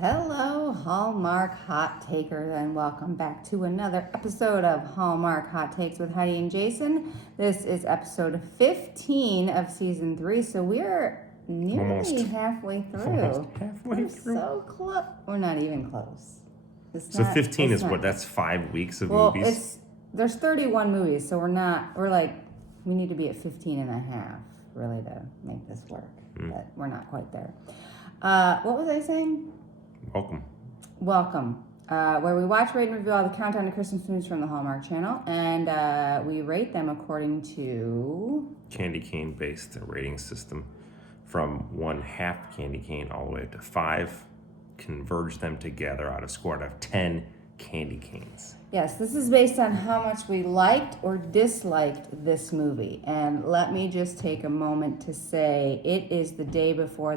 Hello, Hallmark Hot Takers, and welcome back to another episode of Hallmark Hot Takes with Heidi and Jason. This is episode 15 of season 3, so we're nearly halfway through. Halfway through. So close. We're not even close. So 15 is what? That's 5 weeks of movies? There's 31 movies, so we need to be at 15 and a half, really, to make this work. But we're not quite there. What was I saying? Welcome. Where we watch, rate, and review all the countdown to Christmas movies from the Hallmark Channel, and we rate them according to candy cane based rating system, from 1/2 candy cane all the way up to 5. Converge them together out of 10 candy canes. Yes, this is based on how much we liked or disliked this movie. And let me just take a moment to say it is the day before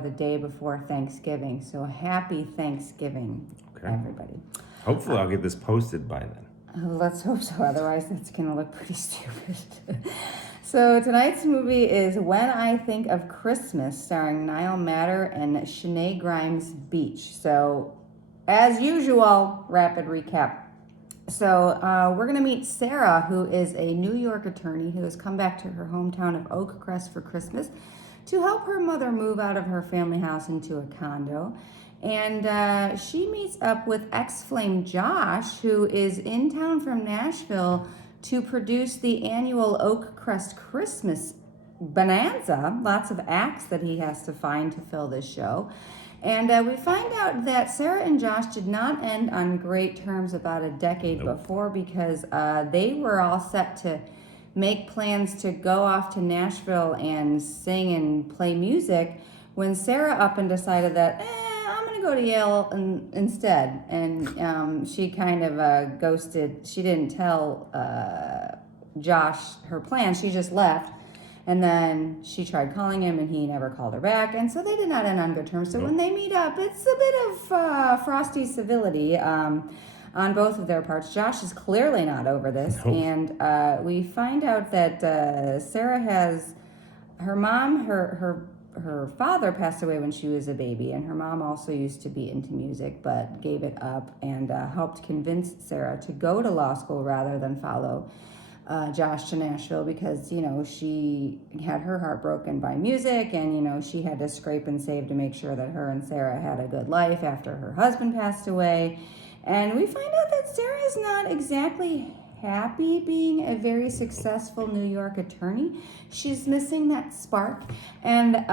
Thanksgiving. So happy Thanksgiving, everybody. Hopefully I'll get this posted by then. Let's hope so. Otherwise, that's going to look pretty stupid. So tonight's movie is When I Think of Christmas, starring Niall and Shenae Beech. So, as usual, rapid recap. So we're going to meet Sarah, who is a New York attorney who has come back to her hometown of Oak Crest for Christmas to help her mother move out of her family house into a condo. And she meets up with ex-flame Josh, who is in town from Nashville to produce the annual Oak Crest Christmas Bonanza. Lots of acts that he has to find to fill this show. And we find out that Sarah and Josh did not end on great terms about a decade before, because they were all set to make plans to go off to Nashville and sing and play music when Sarah up and decided that, I'm going to go to Yale instead. And she kind of ghosted. She didn't tell Josh her plan. She just left. And then she tried calling him, and he never called her back. And so they did not end on good terms. So when they meet up, it's a bit of frosty civility on both of their parts. Josh is clearly not over this. And we find out that Sarah has her mom, her father passed away when she was a baby. And her mom also used to be into music, but gave it up and helped convince Sarah to go to law school rather than follow Josh to Nashville, because, she had her heart broken by music, and, she had to scrape and save to make sure that her and Sarah had a good life after her husband passed away. And we find out that Sarah is not exactly happy being a very successful New York attorney. She's missing that spark. And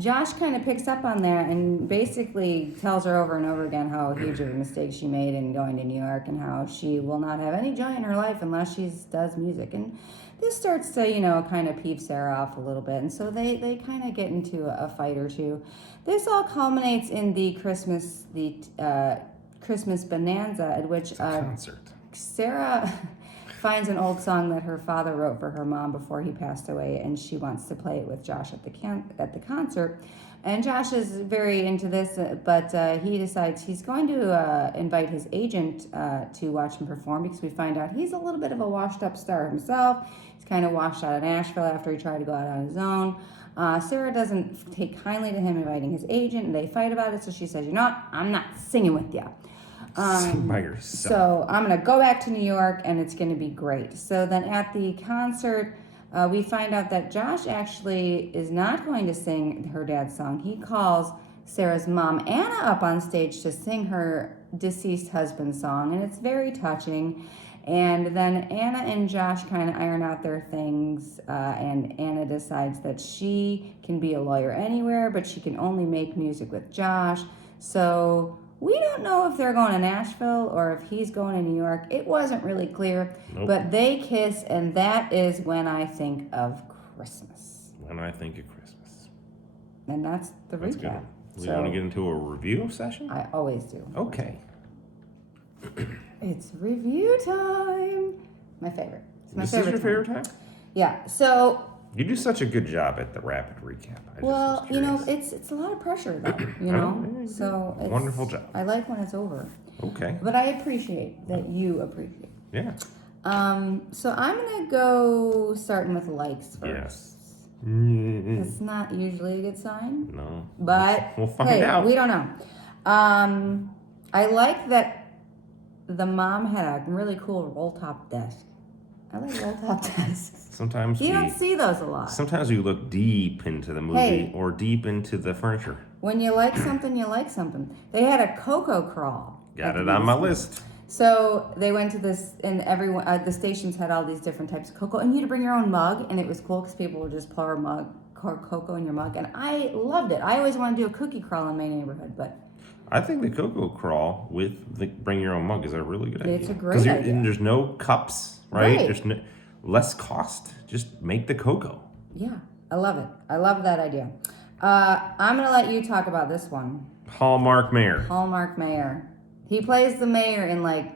Josh kind of picks up on that and basically tells her over and over again how huge of a mistake she made in going to New York, and how she will not have any joy in her life unless she does music. And this starts to, kind of peeve Sarah off a little bit. And so they kind of get into a fight or two. This all culminates in the Christmas Bonanza, at which concert. Sarah finds an old song that her father wrote for her mom before he passed away, and she wants to play it with Josh at the concert. And Josh is very into this, but he decides he's going to invite his agent to watch him perform, because we find out he's a little bit of a washed-up star himself. He's kind of washed out of Nashville after he tried to go out on his own. Sarah doesn't take kindly to him inviting his agent, and they fight about it, so she says, I'm not singing with you. Sing by yourself. So I'm going to go back to New York, and it's going to be great. So then at the concert, we find out that Josh actually is not going to sing her dad's song. He calls Sarah's mom, Anna, up on stage to sing her deceased husband's song, and it's very touching. And then Anna and Josh kind of iron out their things, and Anna decides that she can be a lawyer anywhere, but she can only make music with Josh. So we don't know if they're going to Nashville or if he's going to New York. It wasn't really clear, but they kiss, and that is When I Think of Christmas. When I Think of Christmas. And that's the recap. We want to get into a review session? I always do. Okay. It's review time. My favorite. It's my This favorite is your favorite time? Yeah. So You do such a good job at the rapid recap. It's a lot of pressure, though, so it's wonderful job. I like when it's over. Okay. But I appreciate that you appreciate. Yeah. So I'm gonna go starting with likes first. Yes. It's not usually a good sign. No. But we'll find out. We don't know. I like that the mom had a really cool roll top desk. I like roll top desks. Sometimes You don't see those a lot. Sometimes we look deep into the movie or deep into the furniture. When you like something, you like something. They had a cocoa crawl. Got it on my list. So they went to this, and everyone, the stations had all these different types of cocoa, and you had to bring your own mug, and it was cool because people would just pour cocoa in your mug, and I loved it. I always want to do a cookie crawl in my neighborhood, but I think the cocoa crawl with the bring your own mug is a really good idea. It's a great idea. And there's no cups, right? Right. There's no, less cost. Just make the cocoa. yeah, I love it. I love that idea. I'm gonna let you talk about this one. Hallmark Mayor. Hallmark Mayor. He plays the mayor in like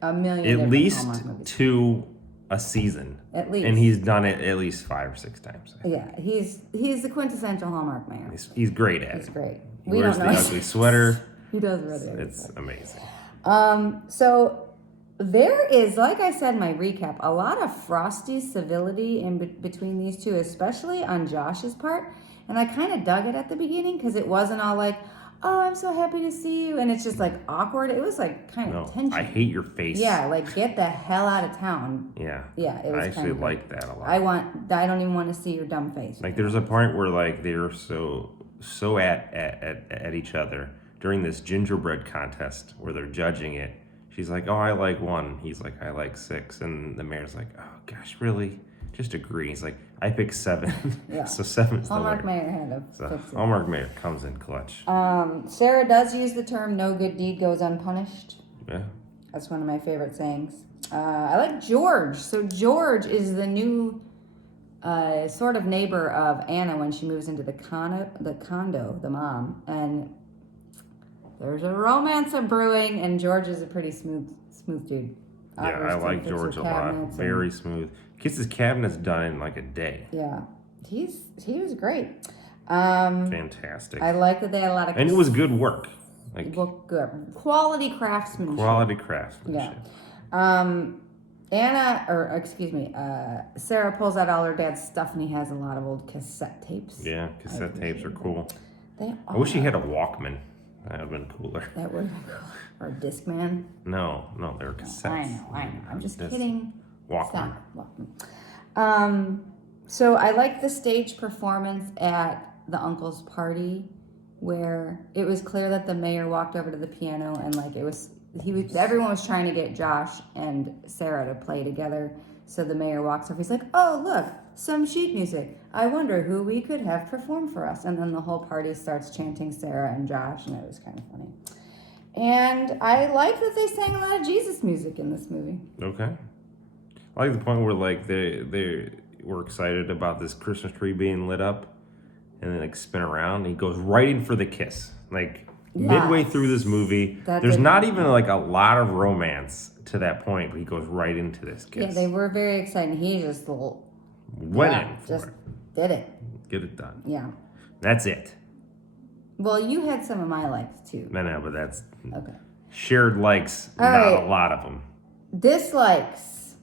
a million. At different least Hallmark movies. 2 a season. At least. And he's done it at least 5 or 6 times. Yeah, he's the quintessential Hallmark mayor. He's great at it. He's great. He We wears don't the know. ugly sweater. He does really. It's amazing. So there is, like I said in my recap, a lot of frosty civility in between these two, especially on Josh's part. And I kind of dug it at the beginning because it wasn't all like, "Oh, I'm so happy to see you," and it's just like awkward. It was like kind of tension. I hate your face. Yeah, like get the hell out of town. Yeah. Yeah, it was I actually kind of like that a lot. I don't even want to see your dumb face. Like there's a point where like they're so at each other during this gingerbread contest where they're judging it. She's like, "Oh, I like 1." He's like, "I like 6." And the mayor's like, "Oh gosh, really? Just agree." He's like, "I picked 7." Yeah. So 7's the Hallmark winner. Mayor had to So fix it. Hallmark Mayor comes in clutch. Sarah does use the term "no good deed goes unpunished." Yeah. That's one of my favorite sayings. I like George. So George is the new sort of neighbor of Anna when she moves into the condo, the mom, and there's a romance brewing, and George is a pretty smooth dude. Yeah, I like George a lot. Very smooth. Gets his cabinets done in like a day. Yeah, he was great. Fantastic. I like that they had a lot of And it was good work. Like good quality craftsmanship. quality craftsmanship. Sarah pulls out all her dad's stuff, and he has a lot of old cassette tapes. Yeah, cassette tapes are cool. They I wish he had a Walkman. That would have been cooler. That would have been cool. Or a Discman. No, they're cassettes. I know. I'm just kidding. Walkman. Walkman. So I like the stage performance at the uncle's party, where it was clear that the mayor walked over to the piano, and like everyone was trying to get Josh and Sarah to play together. So the mayor walks over. He's like, "Oh, look, some sheet music. I wonder who we could have perform for us." And then the whole party starts chanting Sarah and Josh, and it was kind of funny. And I like that they sang a lot of Jesus music in this movie. Okay. I like the point where like they were excited about this Christmas tree being lit up, and then like spin around. And he goes right in for the kiss. Like midway through this movie, there's not even like a lot of romance to that point, but he goes right into this kiss. Yeah, they were very excited. He just went in for just it. did it. Get it done. Yeah. That's it. Well, you had some of my likes too. No, but that's Okay. shared likes. All not right. a lot of them. Dislikes.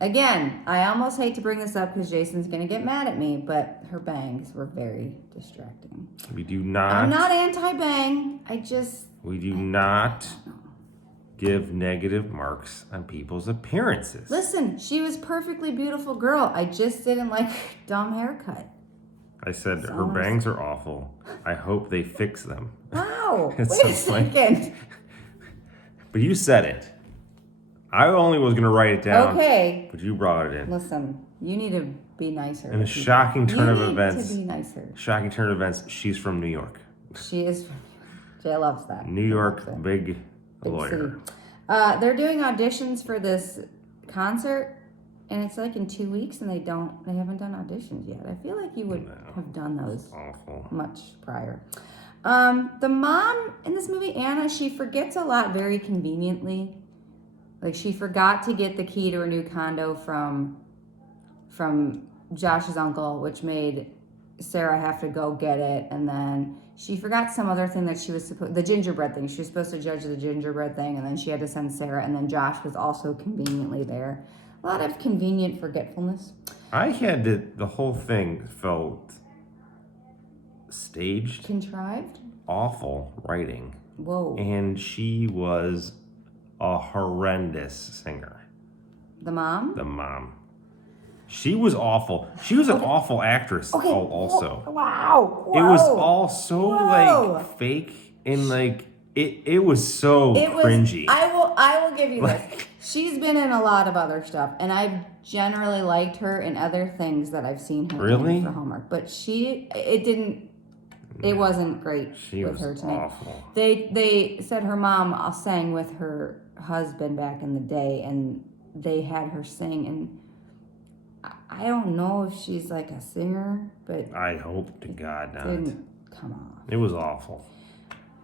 Again, I almost hate to bring this up because Jason's going to get mad at me, but her bangs were very distracting. We do not. I'm not anti-bang. We do not give negative marks on people's appearances. Listen, she was perfectly beautiful girl. I just didn't like her dumb haircut. I said her bangs are awful. I hope they fix them. Wow. It's Wait a so funny. second. But you said it. I only was going to write it down. Okay. But you brought it in. Listen, you need to be nicer. In a shocking turn of events. You need to be nicer. Shocking turn of events. She's from New York. She is. Jay loves that. New York, big lawyer. City. They're doing auditions for this concert, and it's like in 2 weeks, and they haven't done auditions yet. I feel like you would have done those Awful. much prior. The mom in this movie, Anna, she forgets a lot very conveniently. Like she forgot to get the key to her new condo from Josh's uncle, which made Sarah have to go get it, and then she forgot some other thing that she was the gingerbread thing. She was supposed to judge the gingerbread thing, and then she had to send Sarah, and then Josh was also conveniently there. A lot of convenient forgetfulness. I had to, the whole thing felt staged. Contrived? Awful writing. Whoa. And she was a horrendous singer. The mom? The mom. She was awful. She was an awful actress also. Wow. Whoa. It was all so Whoa. like fake and like it was so cringy. I will give you this. She's been in a lot of other stuff, and I've generally liked her in other things that I've seen her in for Hallmark. But it wasn't great with her tonight. Awful. They said her mom sang with her husband back in the day, and they had her sing, and I don't know if she's like a singer, but I hope to God not. Come on. It was awful.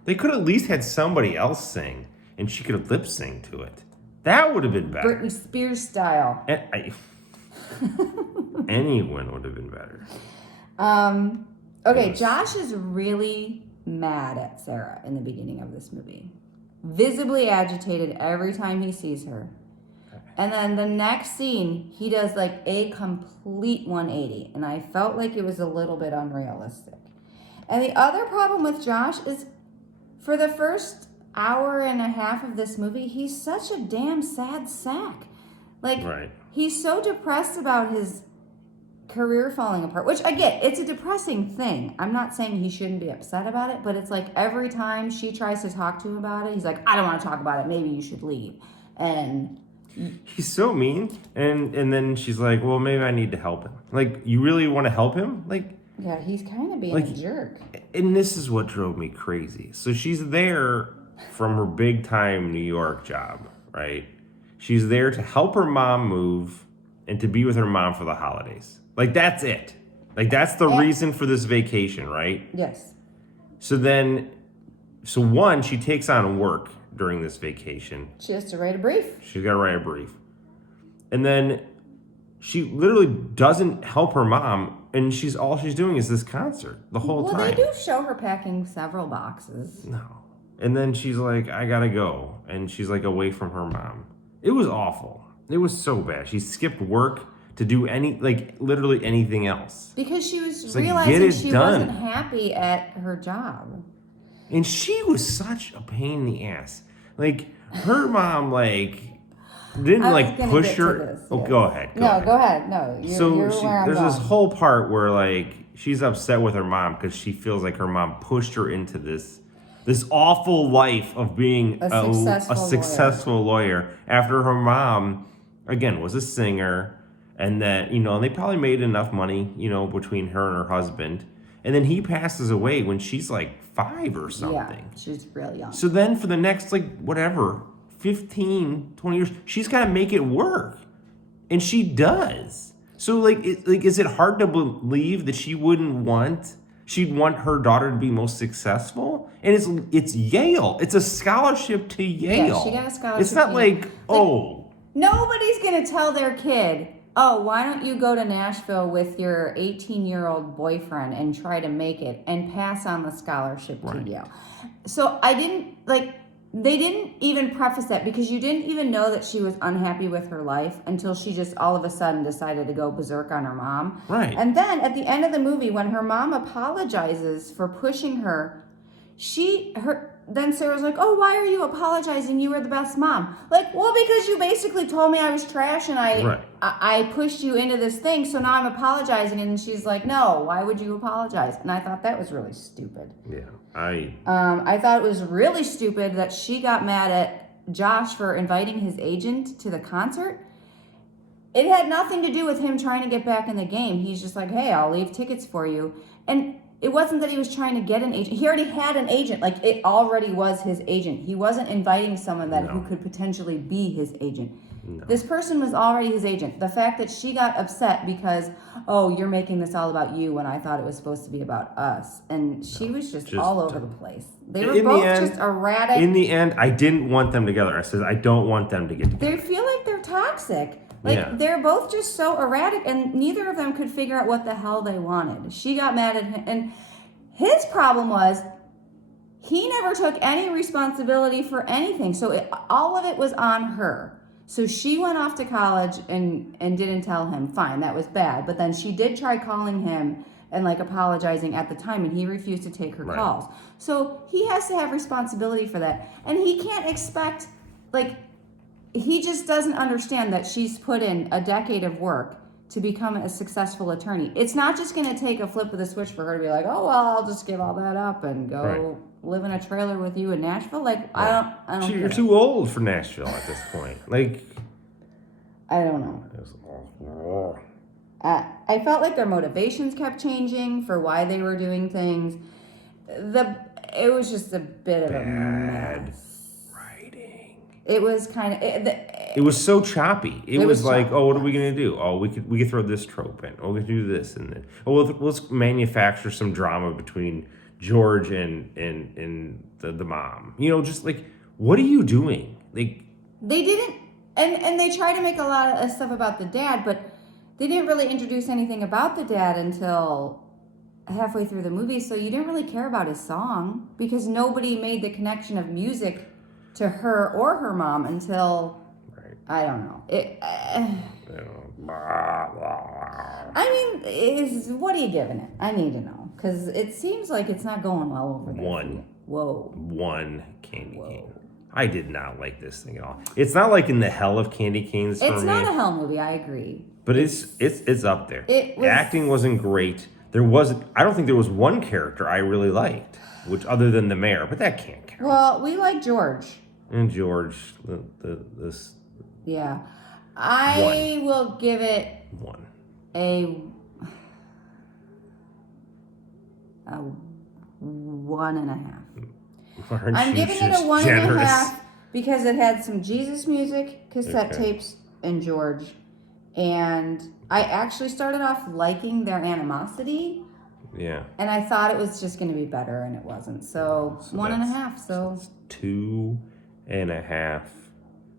They could at least had somebody else sing, and she could have lip synced to it. That would have been better. Britney Spears style. Anyone would have been better. Okay, Josh is really mad at Sarah in the beginning of this movie. Visibly agitated every time he sees her. And then the next scene, he does like a complete 180. And I felt like it was a little bit unrealistic. And the other problem with Josh is for the first hour and a half of this movie, he's such a damn sad sack. Like, he's so depressed about his career falling apart, which I get, it's a depressing thing. I'm not saying he shouldn't be upset about it, but it's like every time she tries to talk to him about it, he's like, I don't want to talk about it. Maybe you should leave. And he's so mean. And then she's like, well, maybe I need to help him. Like, you really want to help him? Like, yeah, he's kind of being a jerk. And this is what drove me crazy. So she's there from her big time New York job, right? She's there to help her mom move and to be with her mom for the holidays. Like, that's it. Like, that's the reason for this vacation, right? Yes. So one, she takes on work during this vacation. She has to write a brief. She's got to write a brief. And then she literally doesn't help her mom, and all she's doing is this concert the whole time. Well, they do show her packing several boxes. No. And then she's like, I gotta go. And she's like away from her mom. It was awful. It was so bad. She skipped work to do literally anything else. Because she was realizing realizing she wasn't happy at her job. And she was such a pain in the ass. Like, her mom, didn't push her. Oh, go ahead. Go ahead. No, you're there's this whole part where she's upset with her mom because she feels like her mom pushed her into this awful life of being a successful lawyer after her mom, again, was a singer, and that, and they probably made enough money, between her and her husband. And then he passes away when she's 5 or something. Yeah, she's real young. So then for the next 15, 20 years, she's got to make it work. And she does. So is it hard to believe that she'd want her daughter to be most successful? And it's Yale. It's a scholarship to Yale. Yeah, she got a scholarship. It's not nobody's going to tell their kid, oh, why don't you go to Nashville with your 18-year-old boyfriend and try to make it and pass on the scholarship to Yale. So they didn't even preface that because you didn't even know that she was unhappy with her life until she just all of a sudden decided to go berserk on her mom. Right. And then at the end of the movie, when her mom apologizes for pushing her, then Sarah's like, oh, why are you apologizing? You were the best mom. Well, because you basically told me I was trash and I pushed you into this thing, so now I'm apologizing. And she's like, no, why would you apologize? And I thought that was really stupid. Yeah, I thought it was really stupid that she got mad at Josh for inviting his agent to the concert. It had nothing to do with him trying to get back in the game. He's just like, hey, I'll leave tickets for you. And it wasn't that he was trying to get an agent. He already had an agent. It already was his agent. He wasn't inviting someone who could potentially be his agent. No. This person was already his agent. The fact that she got upset because, oh, you're making this all about you when I thought it was supposed to be about us. And she was just all over the place. They were both just erratic. In the end, I didn't want them together. I said, I don't want them to get together. They feel like they're toxic. They're both just so erratic, and neither of them could figure out what the hell they wanted. She got mad at him, and his problem was he never took any responsibility for anything. So all of it was on her. So she went off to college and didn't tell him. Fine, that was bad. But then she did try calling him and like apologizing at the time, and he refused to take her calls. So he has to have responsibility for that, and he can't expect, like, he just doesn't understand that she's put in a decade of work to become a successful attorney. It's not just going to take a flip of the switch for her to be like, oh well, I'll just give all that up and go live in a trailer with you in Nashville. Like, I don't. You're too old for Nashville at this point. Like, I don't know. I felt like their motivations kept changing for why they were doing things. It was just a bit of a mess. Writing. It was kind of. It was so choppy. It was like, choppy, oh, what are we gonna do? Oh, we could throw this trope in. Oh, we could do this and then. Oh, let's manufacture some drama between George and the mom. You know, just like, what are you doing? Like, they didn't, and they tried to make a lot of stuff about the dad, but they didn't really introduce anything about the dad until halfway through the movie. So you didn't really care about his song because nobody made the connection of music to her or her mom until. I don't know. I mean, what are you giving it? I need to know. Because it seems like it's not going well over there. One candy cane. I did not like this thing at all. It's not like in the hell of candy canes for me. It's not a hell movie, I agree. But it's up there. The acting wasn't great. I don't think there was one character I really liked, which other than the mayor, but that can't count. Well, we like George. And George, this. Yeah. I will give it a 1.5. I'm giving it a 1.5 because it had some Jesus music, cassette tapes, and George. And I actually started off liking their animosity. Yeah. And I thought it was just going to be better, and it wasn't. So 1.5. So 2.5.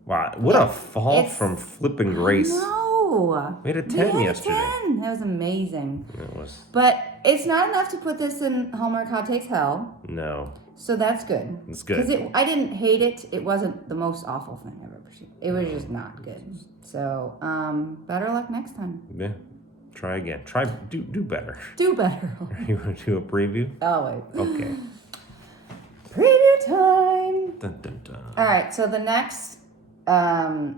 Wow, what a fall from flipping grace. No. We had a 10 yesterday. 10. That was amazing. It was. But it's not enough to put this in Hallmark Hot Takes Hell. No. So that's good. It's good. Because I didn't hate it. It wasn't the most awful thing I've ever seen. It was just not good. So, better luck next time. Yeah. Try again. Do better. Do better. You want to do a preview? Oh, wait. Okay. Preview time. Dun, dun, dun. All right. So the next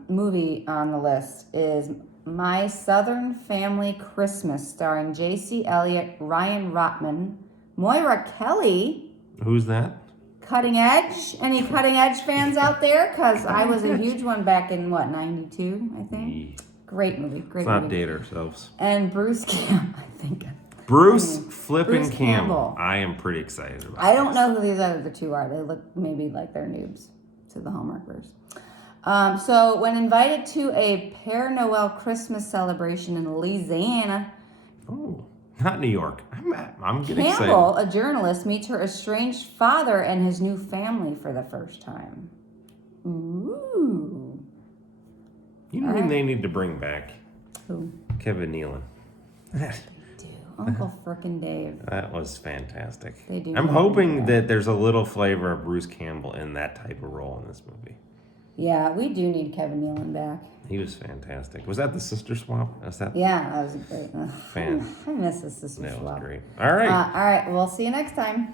movie on the list is My Southern Family Christmas, starring J.C. Elliott, Ryan Rotman, Moira Kelly. Who's that? Cutting Edge. Any Cutting Edge fans out there? Because I was a huge one back in, 92, I think? Great movie. Let's not date ourselves. And Bruce Campbell, I think. Bruce flipping Bruce Campbell. I am pretty excited about I don't know who these other two are. They look maybe like they're noobs to the Hallmarkers. So when invited to a Père Noël Christmas celebration in Louisiana, not New York. I'm getting Campbell, excited. a journalist, meets her estranged father and his new family for the first time. Ooh. You know who they need to bring back? Who? Kevin Nealon. They do. Uncle frickin' Dave. That was fantastic. They do. I'm hoping that there's a little flavor of Bruce Campbell in that type of role in this movie. Yeah, we do need Kevin Nealon back. He was fantastic. Was that the sister swap? Yeah, that was great. Fan. I miss the sister swap. That was great. All right. All right, we'll see you next time.